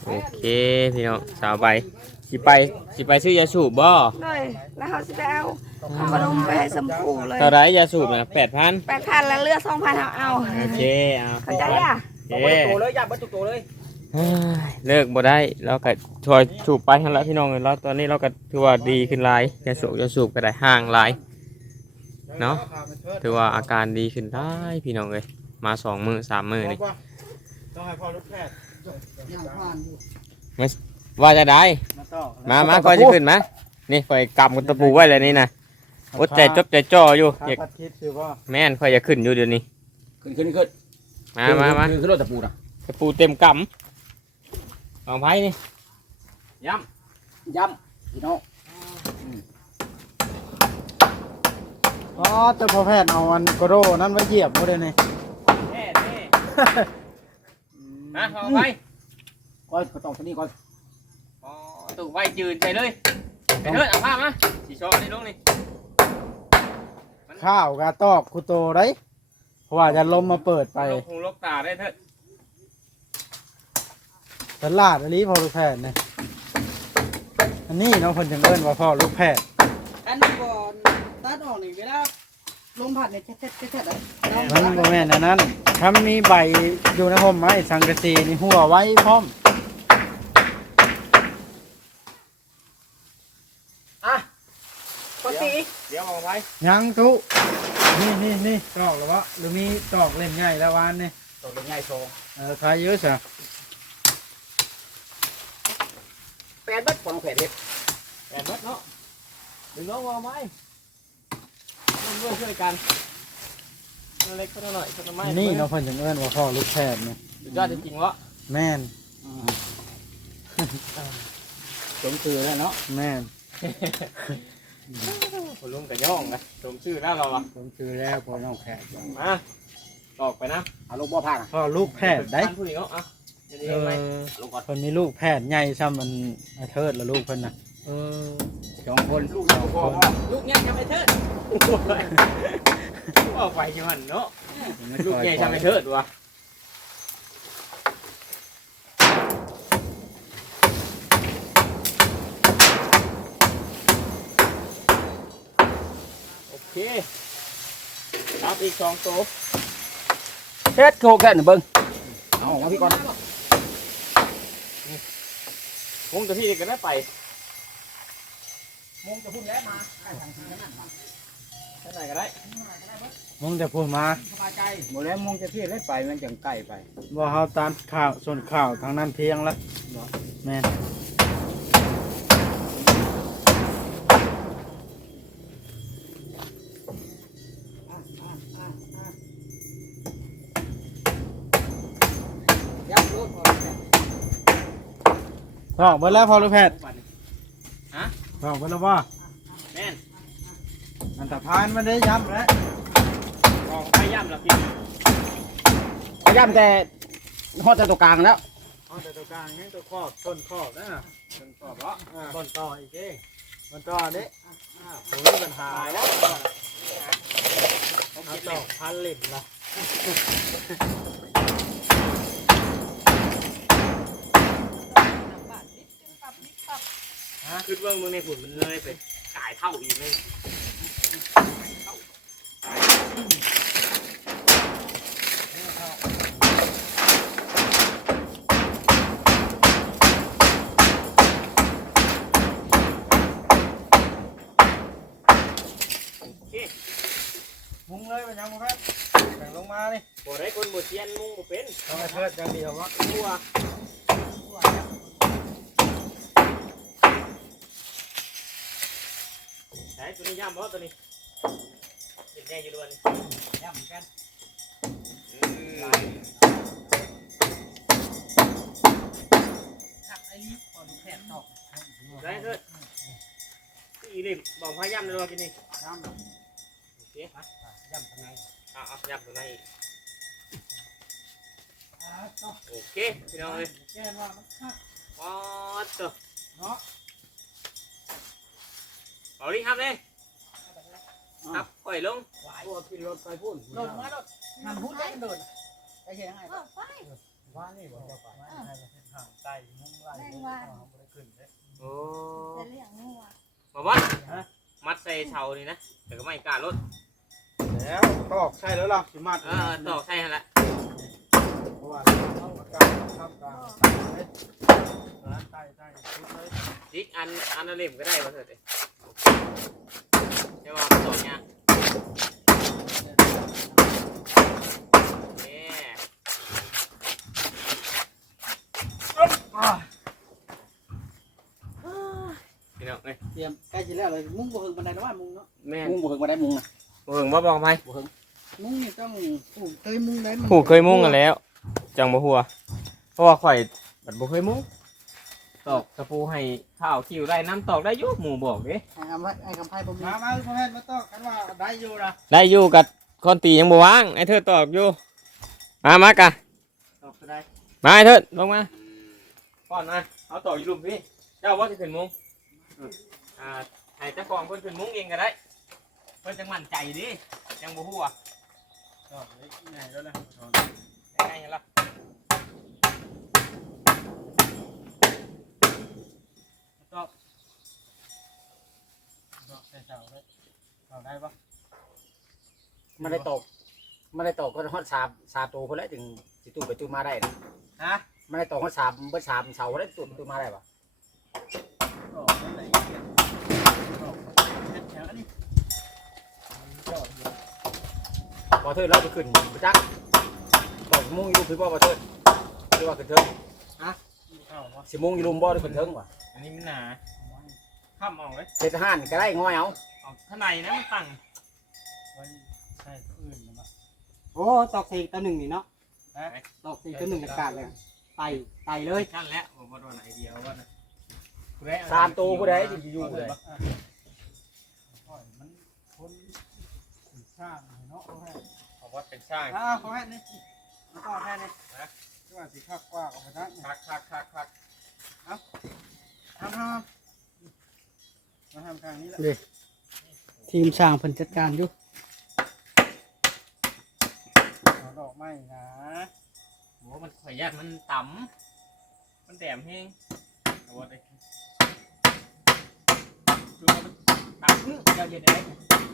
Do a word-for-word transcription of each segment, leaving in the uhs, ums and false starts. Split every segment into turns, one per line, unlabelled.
โอเคพี่น้องสาวไปสิไปสิไปซื้อยาสูบบ่
เลยแล้วเขาจะเอาเอาขนมไปให้สมพูเลย
เท่าไรยาสูบนะแปดพัน
แปดพันแล้วเลือกสองพันเอาเอา
โอเคเอา
เข้าใจอ่ะ
โอ
บ่
เค
ได้โตเลยย่าบ่โตเลย
เฮ้ยเลิกบ่ได้เราก็ช่วยสูบไปทั้งละพี่น้องเลยเราตอนนี้เราก็ถือว่าดีขึ้นหลายยาสูบยาสูบก็ได้ห่างหลายเนาะถือว่าอาการดีขึ้นได้พี่น้องเลยมาสองมือสามมือนี่
ต้องให้พ่อลูกแพทย์
ว่าจะได้
มาต่อ
มามาคอยจะขึ้นมานี่คอยกำกับตะปูไว้เลยนี่นะอดใจจบใจจ่ออยู่อยาก
ปัดคิดคือว่า
แม่นคอยจะขึ้นอยู่เดี๋ยวนี้
ขึ้นขึ้นขึ้น
มามามา
ขึ้นรถตะปูนะ
ตะปูเต็มกำวางไพ่นี่
ย้ำย้ำพี่น้อง
อ๋อเจ้าพ่อแพทย์เอาอันโกโรนั่นไว้เหยียบบ่ได้นี่
แน่แน่นะวางไพ่
ก้อยก็ต้องตัวนี้ก้อย
อ๋อตู้ไว้ยืนใจเลยไปเถิดเอาผ้ามาสีชอนี่ลงนี่
ข้าวกาตอกคุโตได้เพราะว่าจะลมมาเปิดไป
ลงคงลกตาได้เถิด
ตลาดอันนี้พ่อลูกแพทย์เนี่ยอันนี้น้องคนจังเอิ้นว่าพ่อลูกแพทย์
อันนี้ก่อนตัดออกนี่เวลาลมพัดเนี่ยเช็ดเช็ดเช็ดเช็ดเลย
มันบ่แม่นอันนั้นถ้ามีใบอยู่ในห่มไม้สังกะสีนี่หัวไว้พร้อม
ปกติเดี๋ยววางไพ่
ยังทุนี่นี่นี่ตอกหรือวะหรือมีตอกเล่มใหญ่แล้ววานนี่
ตัวเป็นใหญ่โชว์
เออใครเยอะจ้ะ
แปดบัดของแผดเห็ด
แอบมัดเนาะดึงน้องวางไพ่มันร่วมช่วยกันเล็กก็หน่อยก็ไม้
นี่น้องคนจังเอิ้นว่าพ่อลูกแพทย์เนี่ย
สุดยอดจริงๆวะ
แม่น
สมคือแล้วเนาะ
แม่น
คนลุงกับย่องนะสมชื่อแล้วเราอ่ะ
ผมคือแล้วพ่อน้องแพทย์
มาตอกไปนะ
เอาลูกบ่อผ้านะ
พ่อลูกแพทย์ได้
ผู้หญิงอ่ะจะ
เอ
ดีไหม
อ
เอาลูกก่อน
คนมีลูกแพทย์ใหญ่ซ้ำมันอาเทิดละลูกเพิ่นน่ะ
เออ
สองคนลูกสองคน
ลูกยังยังไม่เทิด
ว่าไปจังหันเนาะลูกใหญ่ทำไมเถิดวะโอเครับอีกสองตัว
เฮ็ดโชว์แค่หนึ่งเบิ้งเอาออกมาพี่ก่อน
ผมจะพี่ก็ได้ไป
มงจะพูดแล้วมา
ท่านไหนก็ได้
มึงจะพูดมา
สบายใจหมดแล้วมงจะเที่ยวเล่นไปมันจังใกล้ไป
ว่าเฮาตามข่าวส่วนข่าวทางนั้นเพียงละแม่น
ยับรถพอแล้ว
ตอกเบิดแล้วพ่อลูกแพทย์
ฮะ
ตอกเบิดแล้วว่า
แม่น
อันตรพานมันได้ย้ำแล้ว
กองไข่ย่ำละพี่
เอาย่ำแต่ฮอดแต่ตัวกลางแล้ว
เอาแต่ตัวกลางให้ตัวครอบต้นครอบนะต้นครอบละต้นต่ออีกเองต้นต่อนี้ผมมีปัญหาแล้วเอาตอกพันเหล็กละ
คือเบื้องมึงในฝุ่นมันเลยไปกายเท่าอีกเลยโอเค
มุงเลยไปยังพ่อแพทย์แบ่งลงมานี่
บ่ได้คนบ่เซียนมุงบ่เป็น
เอาไปเทิดอย่างเดียววะ
ตัวไหนตัวนี้ย่ำบ่ตัวนี้เห็นแน่อยู่ด้วยนี่
ย่ำกัน
อืม
ขับไอ้นี้พอลูกแพทย์ตอก
ได้เถิดอีนี่บอกพาย่ำเลยว่ากินนี่
ย่ำ
โอเค
ย่ำทางไง
อ่ะเอาย่ำตัวนี้นอีก
อ่าต่อ
โอเคพี่น้องเลย
แก้ว่ามันคัก
ป๊อดตัว
เนาะ
เอาดิครับเลยครับปล่อยลง
ตัวขึ้นรถไปพุ่น
โดนมาโดนมันพูดได้โดนไปเห็นยังไง
ว่านี่บอกจะไปให้มันห่างไกลมุง
แมงวัน
โอ้
จะเลี้ยงงัว
บ่ว่ามัดใส่เสานี่นะแต่ก็ไม่กล้ารถ
แล้วตอกใช่แล้วล่ะสิมัด
เออตอกใส่หั่นละ
เพราะว่าเอาปากกาทำกลางร้านใต้ใต้ชุดเลย
จิกอันอันละเล่มก็ได้บ่เถิดเด้เดี๋ยวว่ามันตอกเนี่ยนี่พี่น้องเอ้ย
เตรียมใกล้สิแล้วเลยมุ้งบ่เฮิงบันไดนะว่ามุ้งเนาะ
แม่น
มุงบ่เพิ่งมาได้มุงนะ
บ่เบิ่งบ่บอกไป
บ่เพิ่ง
มุ้งนี่ต้องโอ้เคยมุ้งได้มัน
ผู้เคยมุ่งกันแล้ว จังบ่หัวเพราะว่าข่อยบัดบ่เคยมุ่งตอกตะปูให้ข้าวคิวได้น้ำตอกได้อยู่หมู่บอกเด้
ให้คำไว้ให้คำไพ่ผมมี
มามาพ่อแม่มาตอกกันว่าได้อยู่นะ
ได้อยู่กับคนตียังบ่ว่างไอ้เธอตอกอยู่มามากะ
ตอกก็ได้
มาไอ้เธอลงมาก่อนมาเอาตอกอยู่ลุมพี่เจ้าว่าสิขึ้นมุ้งอ่าให้เจ้าของเพิ่นขึ้นมุ้งเองก็ได้เพิ่นจังมั่นใจดิจังบ่ฮู้อ่ะ
ตอกได้ไงแล้วนะ
ได้ไงล่ะ
ตอกตอกใส่เสาได้เสาได้ปะ
มันได้ตกมันได้ตกก็ฮอดสามสามตัวคนแล้วถึงสิตู้ไปตู้มาได้นะ
ฮะ
มันได้ตกฮอดสามเบิดสามเสาได้ตู้ไปตู้มาได้ปะ
ตอกได้ไหนตอกเฮ็ดแถวนี้จอดอยู่
พอเธอเราจะขึ้นไปจักตกมุงอยู่คือบ่พอเธอคือว่าขึ้นเทิง
เข้ามา
สิมุงอยู่ลุมบ่ได้ขึ้นเทิงว่ะ
อันนี้มันหนาข้ามเอาไว้
เศษทหารก็ได้ง่อยเอา
เอาข้างในนะมันตั้ง
ไว้ใช่ตัวอื่นนะมา
โอ้ตอกใส่ตัวหนึ่งนี่เนาะ
ฮะ
ตอกใส่ตัวหนึ่งกาดเลยไต่ไต่เลย
นั่นแหละผมว่าโดนไอเดียว่านะ
สามตัวผู้ใดสิอยู่ผู้ใด
ปล่อยมันคนสร้างเนาะพ่อแม่
ผมว่าเป็นช่าง
อ่าพ่อแม่นี่มาต่อแค่นี้นะที่ว่าสีข้าวกว้างออกมาทั้ง
คักคักคักคัก
ทำทำมาทำทางนี้แหละ
ทีมช่างเพิ่นจัดการอยู่
เอาดอกไม้นะ
โหมันข่อยยัดมันต่ำมันแดมแห้งเอาไว้คือมันตักนึกยาวเย็นได้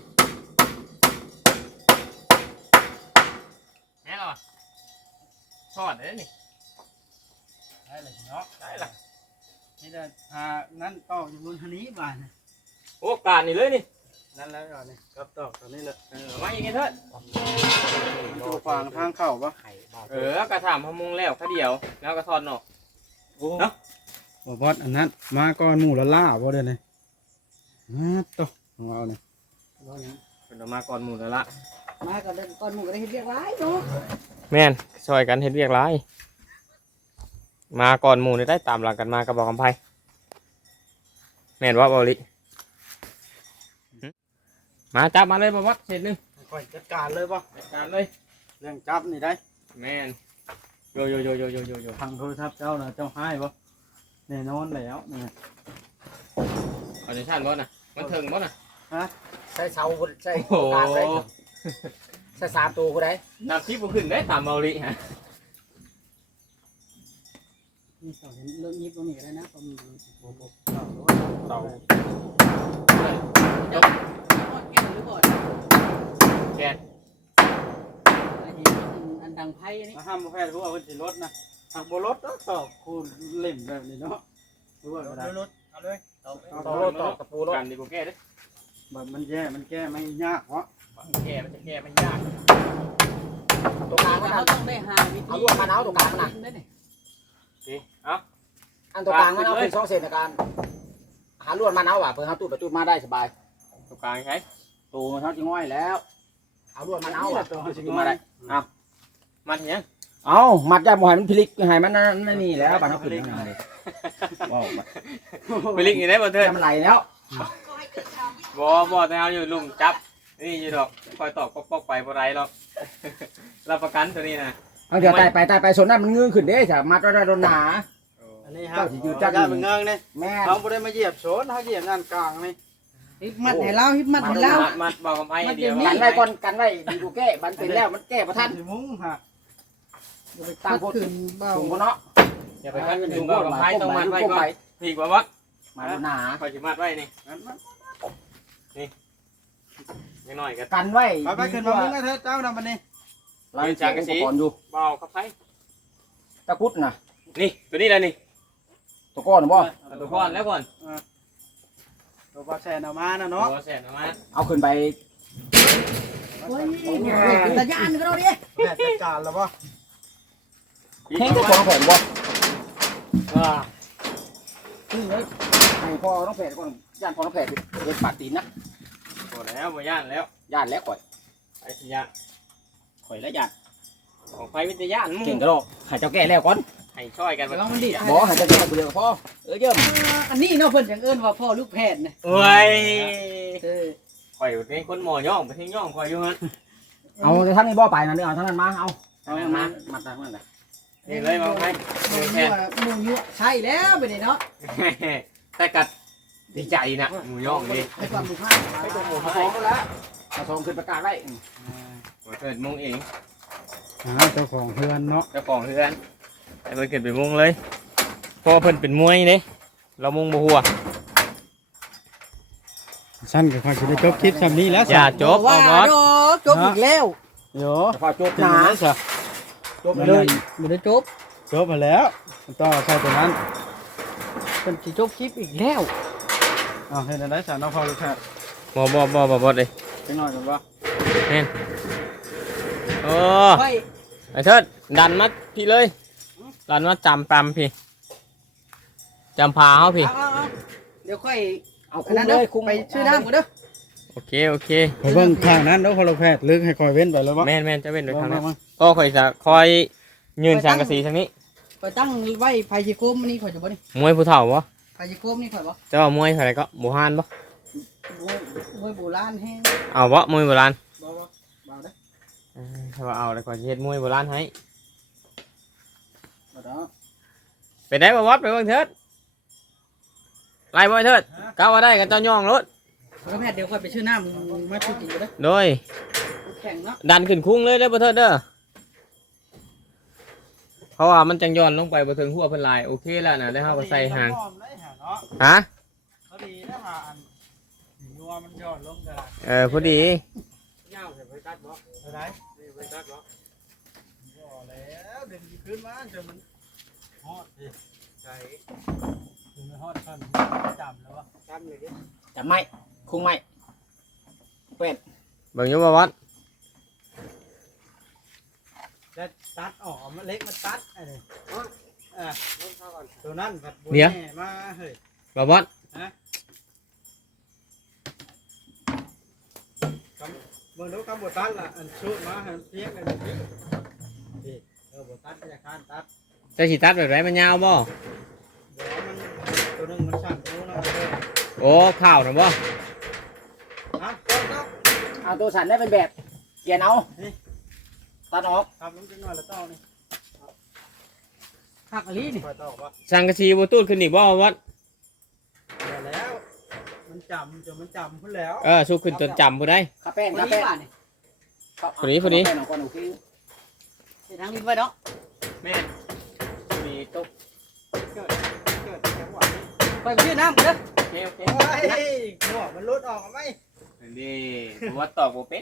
แน่หรอทอดเลยนี่
ได้เลยเนาะ
ได้ละ
นี่จะพานั่นต่ออยู่บนทันนี้บ้าน
โอ้การนี่เลยนี่
นั่นแล้วก่อนนี่กับต่อตอนนี้เลย
เออมาอย่างงี้เถอะ
ตัวฟางทางเข้าปะ
ไข่บ่าว
เออกระถามพมุงแล้วข้าเดียวแล้วก็ทอดเนาะ
โอ้บ่บอสอันนั้นมาก่อนหมู่ละล่าบ่เดี๋ยวนี้มาต่อของเราเนี่ย
เป็นเอามาก่อนหมูแล้วละ
มาก่อนเดินก่อนหมู่ก็ได้เฮ็ดเรียกร้ายเนาะ
แม่นช่วยกันเฮ็ดเรียกร้ายมาก่อนหมูนี่ได้ตามหลังกันมากระบอกกำไพแม่นว่าเบาลิหึมาจับมาเลยบ่วัดเสร็จหนึง
ค่อยจัดการเลยปะ
จัดการเลย
เรื่องจับนี่ได้
แม่นโยโยโยโยโยโยโย
ทางโทรศัพท์เจ้าน่ะเจ้าให้ปะแน่นอนแล้วนี่
เอาในชั้นบ่น่ะมันถึงบ่น่ะ
ใส่เสาใส่
โอ้โห
การได้ใส่สามตัวผู้ใด
นับที่บ่ขึ้นได้ตามเบาลิฮะ
นี่ต่อเห็นเรื่องยิบตรงนี้ก็ได้นะผมบ่บ่
เต่า
เจ้าทอดแก้วหรือบ่
แกน
ไอ้อันดังไพ่นี่
มาห้ามแพทย์รู้ว่าเพิ่นสิลดนะหากบ่ลดก็ตอบคูณเล่มแบบนี้เนาะรู้ว่าบ่ได้ลดเอาเลย
ต่อโลดต่อตะปูโลด
กันดีกว่าแก้เด้
แบบมันแย่มันแก้ไม่ยากเพราะ
แก้มันจะแก้มันยาก
ตัวกลางมัน
เขา
น่ะ
ต้องได้หาวิธี
เอาลวดมาเอาตรงกลางมันน่ะ
ได้นี่
สิเอ้า
อันตัวกลางมันเอาเป็นสองเศษในการหาลวดมาเอาว่ะเพื่อหาตู้ไปตู้มาได้สบาย
ตรงกลางใช้
ตัวมันเท่าจิง่อยแล้วเอาลวดมาเอาว่ะ
ตัว
ตู้
จริง
มา
มา
ได้
ได้
มันยัง
เอามัดยาบ่ให้มันพลิกให้มันนั่นนี่แล้วบัดเอาขึ้นยังไงว้าว
ไปลิงอยู่ได้บ่เถิด
มันไหลแล้ว
บ่บ่แต่เอาอยู่ลุงจับนี่อยู่ดอกคอยตอกปอกๆไปบ่ไรหรอก รับประกันตัวนี้นะ
เอาเดี๋ยวไต่ไปไต่ไปส่วนนั้นมันเงื้อขึ้นเด้จ้ะมัดไว้ได้โดนหนา
อันนี้ครับจักมันเงงนี่
แม่
เขาบ่ได้มาเหยียบโซนเขาเหยียบงานกลางนี่
ฮิปมัดให้เล่าฮิปมัดให้เล่า
มัดมัดบอกกับไอ้เดียว
กันไว้ก่อนกันไว้ดีดูแก้มันเป็นแล้วมันแก้ประทัน
สิมุ้งฮะ
ตามขึ้นเบา
ถุงคนเนาะ
อย่าไปคัดถึงบ่กับไผต้องมัดไว้ก่อนนี่บ่วัด
มาหนา
คอยสิมัดไว้นี่นี่นิดหน่อยก็
กันไว้
ไปไปขึ้นมามึงนะเธอเจ้านำมันนี่
เราเช็คอุปกรณ์อยู่
เบากับไผ
ตะกุดนะ
นี่ตัวนี้แหละนี่
ตัวก้อนบ่
เอาตัวก่อนแล้วก่อน
ตัวปลาแซนเอามานะเนาะ
ตัวแสนเอามา
เอาขึ้นไป
โอ้ยตะยานก็เราดิ
แม่จัดการแล้วป่ะ
แห้งจะของแผ่นบ่
อ่า
นี่เลยให้พ่อน้องแผ่นก่อนย่านพ่อน้องแผ่นเด็กปากตีนนะ
หมดแล้วบ่ย่านแล้ว
ย่านแล้วข่อย
ไอ้สิยะ
ข่อยแล้วย่าน
ของไฟวิทยามึง
เก่งกระโดดให้เจ้าแก่แล้วก่อน
ให้ช่วยกัน
ลองมันดิ
บ่ให้เจ้าแก่กูเดียวพ่อเออเยิ่ม
อันนี้เนาะเพิ่นจังเอิ้นว่าพ่อลูกแพทย์นะ
โอ้ย
เออ
ข่อยเป็นคนหมอย่องไปทิ้งย่องข่อยอยู่หั่น
เอาแต่ท่านนี่บ่ไปนะเด้อเอาท่านนั้นมาเอาเอามามาตามนั่นแหละ
นี่เลยมาให้
หมูยั่วหมูยั่วใช่แล้วไปนี่เนาะ
แต่กัดดีใจนะหมูย่องนี่
ไปกว่าหมูพา
ไปตรงหมู่เขาสองแล้วเขาสองขึ้นประกาศไว้
บ่เกิดมงเอง
อ่าเจ้าของเพื่อนเนาะ
เจ้าของเฮือนไอ้เพิ่นเกิดเป็นมงเลยเพราะว่าเพิ่นเป็นมวยเด้เรามงบ่ฮู้อ่ะ
ฉันก็คอยจะได้จบคลิปซ้ำนี้แล้ว
อย่าจบ
ว่า
เอาบอส
ดอกจบอีกแล้ว
โย
พอจบ
หนา
นะ
ซะ
จบเลย
บ่ได้จบ
จบมาแล้วต้องเอาใส่ตัวนั้น
เพิ่นสิจบคลิปอีกแล้ว
อ้าวเห็นอะไรสารน้องพอลูกแพทย์
บ่บ่บ่บ่บ่เลย
ไปหน่อยกันวะ
โอ้
ค่อย
ไอ้เทิดดันมาพี่เลยดันมาจำปำพี่จำพาเฮาพี่
เอาเอาเดี๋ยวค่อย
เอา
อั
คุ้
น
ม
นั้น
เล
เด้อย
คุ้ม
ไปชื่อน้ำกูเด้อ
โอเคโอเค
ไปเบิ่งข้างนั้นแล้วพอลูกแพทย์ลึกให้คอยเว้นไปแล้ววะ
แม่นแม่นจะเป็นโดยทางนั้น
มา
ก็คอยจะคอยยืนสังกะสีทางนี้
ไปตั้งไว้ไผสิโคมนี่ข่อยจะบ่นี่
มวยผู้เฒ่าบ่
ไผสิโคมนี่ข่อยบ่
เจ้ามวยอะไรก็หมู่ฮานบ่
โอ้ยโอ้ยโบราณแฮง
เอาบ่มวยโบราณ
บ่บ่บ่เด้อ
เออถ้าว่าเอาแล้วก็สิเฮ็ดมวยโบราณให้
บ่ดอก
ไปได้บ่วัดไปเบิ่งเถิดไล่บ่ไอ้เถิดก้าวว่าได้กันเจ้าย่องรถ
แล้วแม่เดี๋ยวค่อยไปชื่อน้ำมาพูดกินกูเด้อ
โดย
แข่งเนาะ
ดันขึ้นคุ้งเลยเด้อบ่เถิดเด้อเพราะว่ามันจังย้อนลงไปบ่ถึงหัวเพิ่นหลายโอเคแล้วนะได้เฮาก็ใส่หางฮะ
เขาดีนะฮะอันนัวมันย้อนลงกัน
เออพอดี
เงาจะไปตัดบ่อะไรไปตัดบ่บ่แล้วเดินขึ้นมาจนมันฮอดดิใช่จนมันฮอดท่อนจำแล้ววะจำเลยดิ
จับไม้คุ้มไม้เป็ด
เบิ่งอยู่บ่วัด
จะตัดออกมันเล็กมันตัดไอ้นี่อ่ะตัวนั้นผัดบุญมาเฮ้ย
บ่วัด
เมื่อรู้คำบทตัดล่ะอันชุดมาให้เพียงกันนี่ดิเออบทตัดพยาการตัด
เจะสิตัดแบบไรมันยาวบ่
เดี๋ยวมันตัวนึงมันสั่นตัวนึงเลย
โอ้ข้าวนะบ่
ฮะต้นต้น
เอาตัวสันได้เป็นแบบเกียนเอาตัดออก
ทำลงจังหน่อยแล้วต้อนี่
หักอลีนี่
คอยต้อป่ะ
สังกะสีบ่ตูดขึ้นอีกบ่วัด
เดี๋ยวแล้ว มันจำจนมันจำพุ่นแล้ว
เออสู้ขึ้นจนจำผู้ใด
ข้าแป้ง
คน
ข้า
นี้
แป้ง
ป่ะนี่
พอดีพอดี
ข้าแป้งเอาก่อนโอเค
เดี๋ยวทางลิ้นไว้เนาะ
แม่มีตก
เกิดเกิดจังหวะนี้
ไปไปชื่อน้ำกูเด้อ
โอเคโอเค
โอ้ยหัวมันลุดออกไหม
นี่วัดตอบบ่เป็น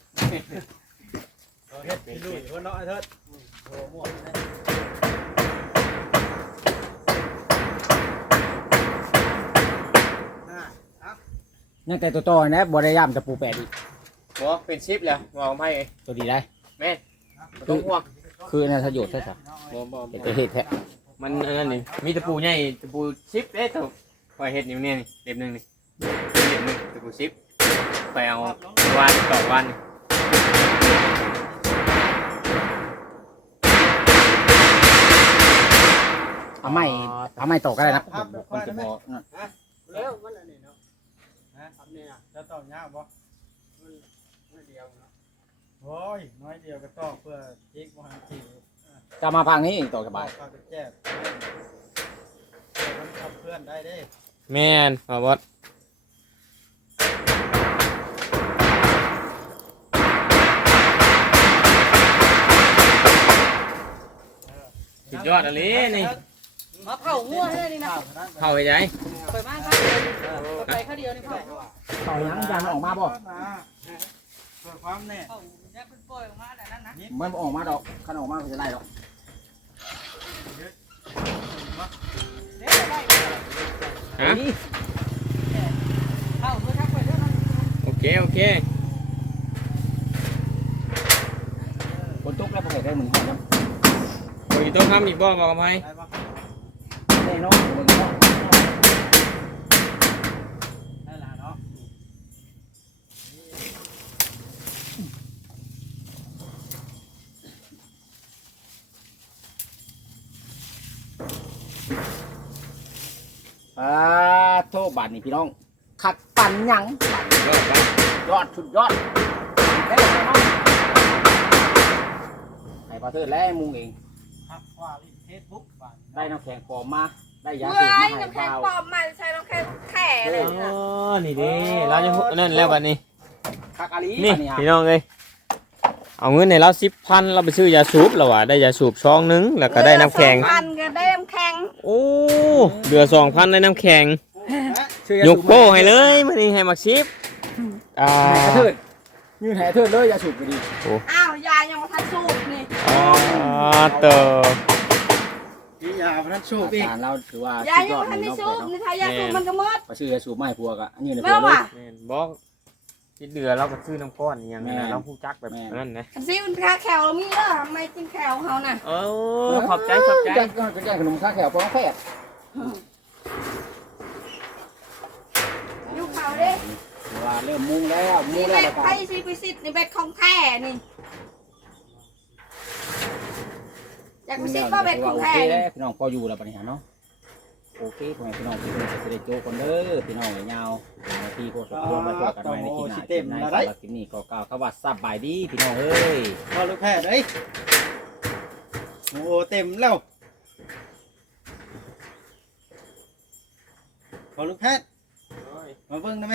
เฮ็ดไปลุยว่าน้อยเถิดโอ้หมดเลยอ่ะ
ยังแต่ตัวต่อนะบริยามจะปูแปดอีก
บ่เป็นชิปแล้วบ่เอาให้
ตัวดีได้
แม่บ่ต้องห่วง
คือในประโยชน์ใช่ไหม
บ่บ่
เป็น
บ่
ตัวเหตุแท้
มันอันนั้นนี่มีตะปูใหญ่ตะปูชิปเด้ตัวคอยเฮ็ดอยู่เนี่ยนี่เล่มหนึงนี่เล่มหนึงตะปูชิปไปเอาวานต่อวานนี่
เอาไม้เอาไม้ตกก็ได้นะคนจะบอก
แล้วมันอันนี้เนาะฮะทำเนี่ยจะต้องยากบ่มันน้อยเดียวเนาะโอ้ยน้อยเดียวก็ต้องเพื่อจิกบ่ให้จิก
จะมาพังนี้ตกสบาย
พาไปแจกมันขับเพื่อนได้เด้
แม่นบ่วัดสุดยอดอันนี้นี่
มาเผาหัวให้นี่นะ
เข้าไปใจ
ไปบ้านข้าวเดียวไปข้าวเดียวนี่เผา
ต่อยังยันออกมาบ่
เพื่อความแน่
เผาเนี่ยเป็นปล่อยออกมาแต่นั้นนะ
มันออกมาดอกคันออกมาจะได้ดอก
เด็กได้
ฮะ
เผาเพื่อทักไปเรื่องนั้น
โอเคโอเค
คนตุกแล้วพอได้เหมือนกัน
โอ้ยต้องทำอีกบ่บอกกับไผ
ได้ปะ
ได้น้องมึงน้อง
ได้ละเนาะ
อ่าโทษบาทนี่พี่น้องขัดปั่นยัง
ยอดไป
ยอดสุดยอดได้เลยน้องให้ประเทศแล้วมุงเอง
หักว่าลิเฟซบุ๊กบ้าน
ได้น้ำแข็งปลอมมาได้ยา
เว้
สูบมาย ให้
น้ำแข็ง
เปล่า
ปลอมมาใช้น้ำแข็งแข่เลย
อ๋อนี่เด้เราจะนั่นแล้วบัดนี้
คักอาลี
นี่
อันนี้
พี่น้องเอ้ยเอาเงินในเราสิบพันเราไปซื้อยาสูบแล้วว่ะได้ยาสูบซองหนึงแล้วก็ได้น้ำแข็ง
พันก็ได้น้ำแข็ง
โอ้เดือสองพันได้น้ำแข็ง
ชื่อย
กโป้ให้เลยมื้อนี้ให้มักชิปอ่า
ให้ประเทศยืนให้ประเทศเลยยาสูบก็ดี
อ้าวยายังมาทันสูบนี่
อ่าเตอ
นี่ยาพนันชูบอีก
การเราถือว่าย
า
สุด
ยั
ย
ง
อด
มาทัน
นี่
ได้
เนาะ
สู
เนาะ
บนี่ถ้ายาสูบมันก็หมด
ไปซื้อยาสูบมาให้พวกอ่ะยืนใน
ไม่
พวกเล
ว่ะ
ย
แม่นบอกที่เดือเราก็ซื้อน้ำก้อนอย่างนี้นะเราฮู้จักแบบนั้นนะ
อันซี่มันคาแขวเรามีเด้อทำไมกินแขวเขาน่ะ
เออขอบใจขอบใจ
ก็ก็แจ้งขนมข้าวแขวปองแฟด
อยู่เขาเด้
ว่าเริ่มมุงแล้วมุ
นี่
งแล้
เบ็
ว
ด
แล้ว
ไพ่
กัน
ซีพิสิทธิ์นี่เบ็ดของแท้นี่อยากไปซิดว่าเบ็ดของ
โอ
แท้
เค
นี่
แล้วพี่น้องพออยู่แล้วปัญหาเนาะโอเคพ่อแม่พี่น้องพี่น้องจะได้โจกันเด้อพี่น้องยาวนาทีโคตรรวมไปพอกันใหม่ในคลิปหน้าคลิปหน้าสำหรับคลิปนี้ก็กล่าวคำว่าสบายดีพี่น้องเอ้ย
พอลูกแพทย์เอ้ยโอ้เต็มแล้วพอลูกแพทย์มาเบิ่งได้ไหม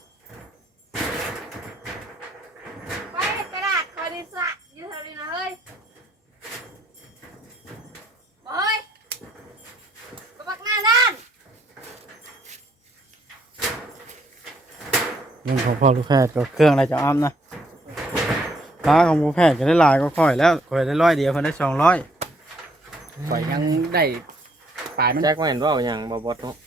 ไปกระดาษคอยดิสะอยู่แถวนี้นะเฮ้ยเฮ้ยไปบักหน้าด้าน
เรื่องของพ่อลูกแพทย์ก็เครื่องอะไรจะอ้ำนะค้าของผู้แพทย์ก็ได้หลายก็ค่อยแล้วค่อยได้ร้อยเดียวคนได้สองร้อย
ข่อยยังได้ปลายมัน
แจ็คว่าเห็นว่าอย่างบ่บดเนาะ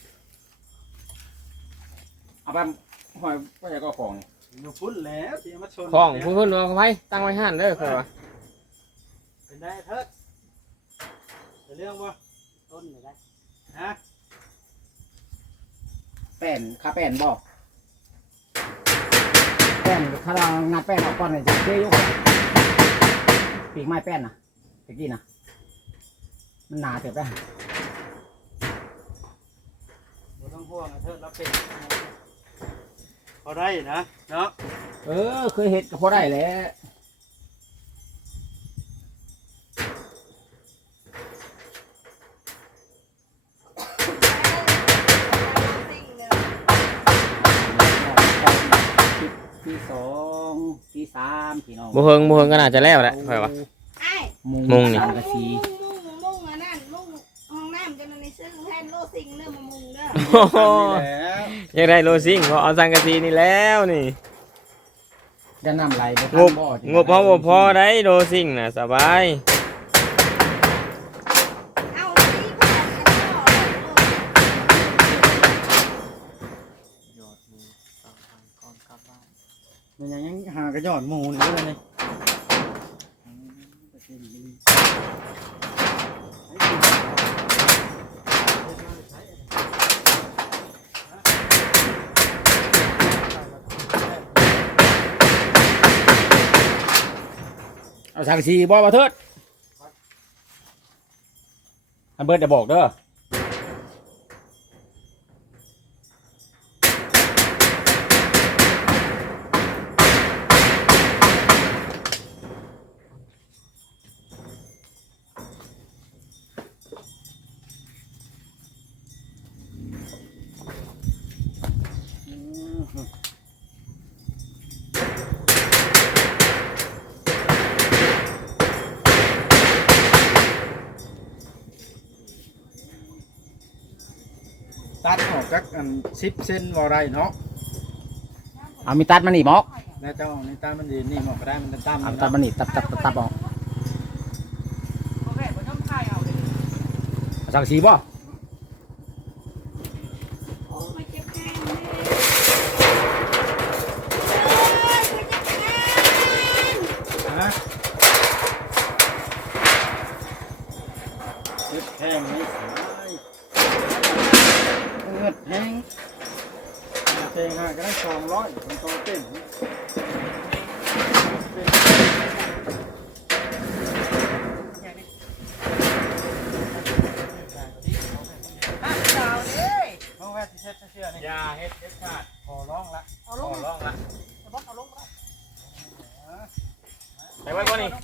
เอาไปหอยก็จะก็ของ
อยู่พุ่นแล้วที่มาชน
ของเพิ่นๆว่าไว้ตั้งไว้ห้านเด้อคือว่า
เป็นได้เถิดเป็นเรื่องบ่ต้นเลยได้ฮะ
แป้นคาแป้นบ่แป้นถ้าเรางัดแป้นออกก่อนเนี่ยจะเจ๊ยกปีกไม้แป้นนะตะกี้นะมันหนาเต็มไป
บ่ต้องห่วงนะเถิดเราเป็นพอได้นะเนาะ
เออเคยเห็ดก็พอได้แหล้ว ที่สองที่สามพี่น้อง
บ่เฮิงบ่เฮิงก็น่าจะแล้วแหละค่อยว่า
ไอ้
มุง
มุงนี่
มุง
กระชี
มุงมุงมุงอันนั้นมุงห้องน้ำจะมันในซื้อแทนโลซิงเนื้อมามุงเด้อ
โอ้โห
นี่แหละ
ยังได้โลซิ่งเพราะเอาสังกะสีนี่แล้วนี่
จะนำไหล
งบงบเฮาบ่พอได้โลซิ่งน่ะสบาย
เอาที่แผ่นกันก็
มันยังยังหากระยอดหมูนี่เลยนี่
เอาสังกะสีบ่มาเถิดอันเบิร์ดจะบอกเด้อ
ตัดออกจักอันสิบเซนบ่ได้เนาะ
เอามีตัดมันนี่หมอก
แล้วเจ้านี่ตัดมันดีนี่หมอกก็ได้มันตาม
เอา
ๆ
ตัดมันนี่ตัดตัดตัดตัดออก
บ่แม่บ่ย่อมทายเอาเลย
เอาสังสีบ่
โอ้มาเจ็บแขนเลยเอ้ยมาเจ็บแขน
ฮะเจ็บแข้งนี่สายเลือดแห้งเต็งฮะก็ได้สองร้อยคนโตเต็ม
อ่ะดาวเอ้ย
น้องแวดที่เช็ดเชื่อนี่
ยาเฮ็ดเฮ็ดขาด
ขอร้องละ
เอา
ข
ล
อง ร้องละ
เอาบ่เอาลงบ่
ไปไว้บ่นี่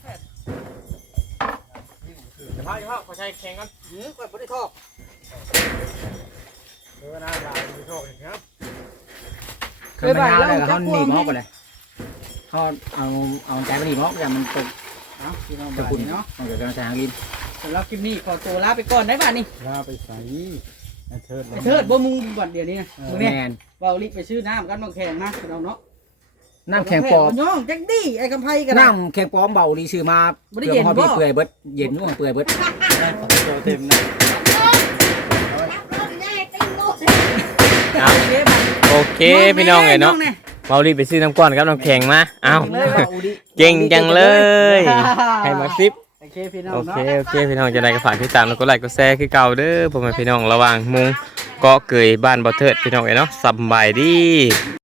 เดี๋ยวพาเดี๋ยวพาขอใช้แข่งกัน
หือข่อยบ่ได้ทอก
เออหน้าดาวมีโชคอีกครับ
คือมันยาวเลยเขาหนีบหมอกไปเลยเขาเอาเอาใจมันหนีบหมอกอย่างมันตก
เอ้าพี่น้อง
จะ
บ้าน
คุณ
นี้
เนาะ
เนาะ
มันเกิดการใช้หางดิน
สำหรับคลิปนี้ขอตัวลาไปก่อนได้ป่ะนี่
ลาไปใส่ไอ้เทิด
ไอ้เทิดบ่มุงบัดเดี๋ยวนี้นะมึง
แม
เนี่ย
น
เว้าลิไปซื้อน้ำกันบางแข่งนะพี่น้องเนาะ
น้ำแข็งปลอม
น้องจักดีไอ้กำไพกัน
น้ำแข็งปลอมเบาดีซื้อมา
บ่ได้เย็นบ่
เปื่อยเปื่อยเบิดเย็นอยู่มันเปื่อยเบิด
ได้ของโตเต็มนะ
นับรถง่ายติ้งโลด
เอาโอเคพี่น้องเอ้ยเนาะเมารีไปซื้อน้ำก้อนกับน้ำแข็งมาเอา
เลยว่าอูดิ
เก่งจังเลย ให้มาซิป
โอเคพี่น้อง
โอเค
เนาะ
โอเคพี่น้องจะได้ก็ฝากติดตามแล้วก็ไลค์ก็แชร์คือเก่าเด้อพ่อแม่พี่น้องระหว่างมุงเกาะเกยบ้านบ่เทิดพี่น้องเอ้ยเนาะสำบายดี